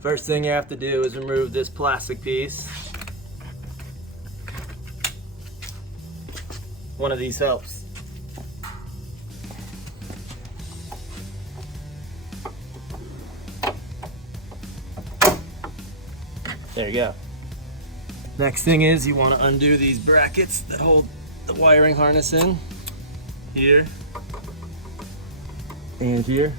First thing you have to do is remove this plastic piece. One of these helps. There you go. Next thing is you want to undo these brackets that hold the wiring harness in. Here. And here.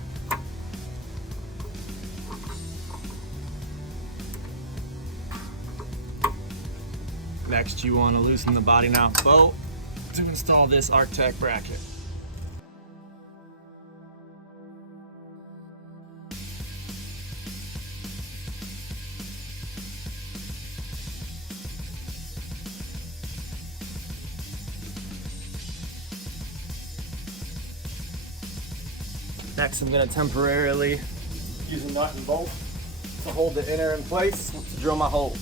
Next, you want to loosen the body mount bolt to install this Artec bracket. Next, I'm going to temporarily use a nut and bolt to hold the inner in place to drill my holes.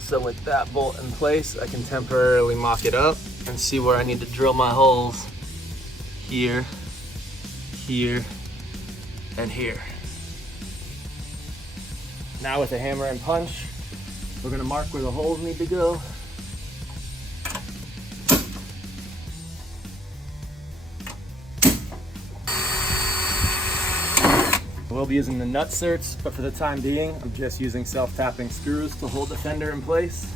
So with that bolt in place, I can temporarily mock it up and see where I need to drill my holes. Here, here, and here. Now with a hammer and punch, we're gonna mark where the holes need to go. We'll be using the Nutserts, but for the time being, I'm just using self-tapping screws to hold the fender in place.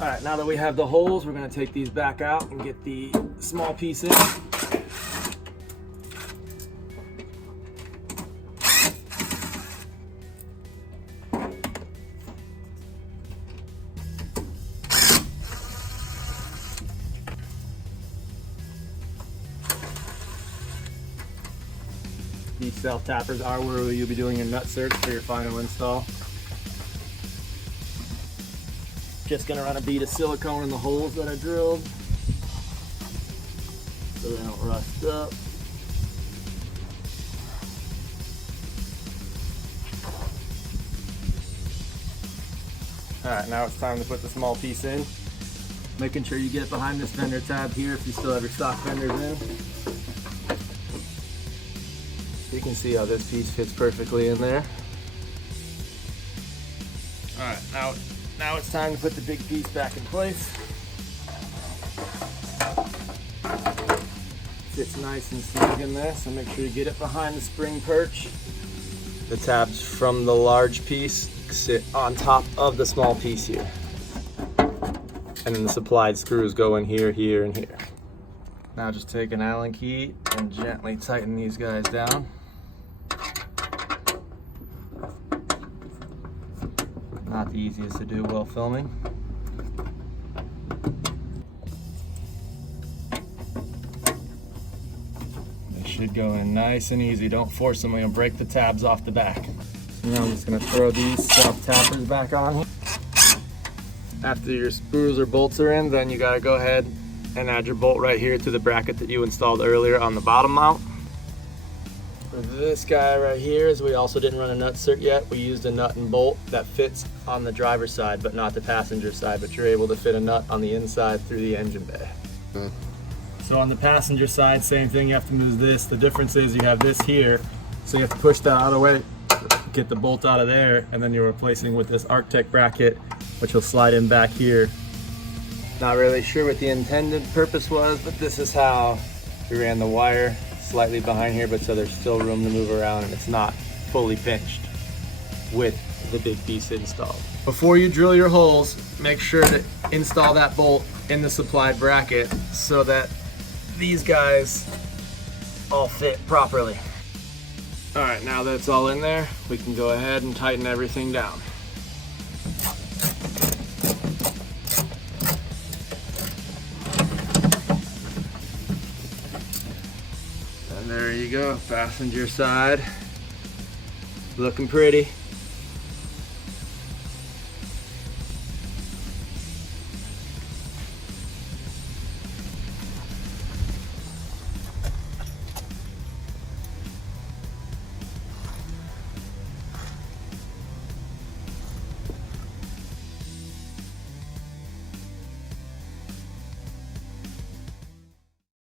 All right, now that we have the holes, we're gonna take these back out and get the small piece in. These self-tappers are where you'll be doing your Nutserts for your final install. Just gonna run a bead of silicone in the holes that I drilled so they don't rust up. Alright, now it's time to put the small piece in. Making sure you get behind this fender tab here if you still have your stock fenders in. You can see how this piece fits perfectly in there. Alright, now it's time to put the big piece back in place. Fits nice and snug in there, so make sure you get it behind the spring perch. The tabs from the large piece sit on top of the small piece here. And then the supplied screws go in here, here, and here. Now just take an Allen key and gently tighten these guys down. Not the easiest to do while filming. They should go in nice and easy. Don't force them, you'll break the tabs off the back. Now I'm just gonna throw these self-tappers back on. After your screws or bolts are in, then you gotta go ahead and add your bolt right here to the bracket that you installed earlier on the bottom mount. For this guy right here, as we also didn't run a Nutsert yet, we used a nut and bolt that fits on the driver's side but not the passenger side, but you're able to fit a nut on the inside through the engine bay. So on the passenger side, same thing, you have to move this. The difference is you have this here, so you have to push that out of the way, get the bolt out of there, and then you're replacing with this Artec bracket, which will slide in back here. Not really sure what the intended purpose was, but this is how we ran the wire. Slightly behind here, but so there's still room to move around and it's not fully pinched with the big piece installed. Before you drill your holes, make sure to install that bolt in the supplied bracket so that these guys all fit properly. All right, now that it's all in there, we can go ahead and tighten everything down. And there you go, passenger side, looking pretty.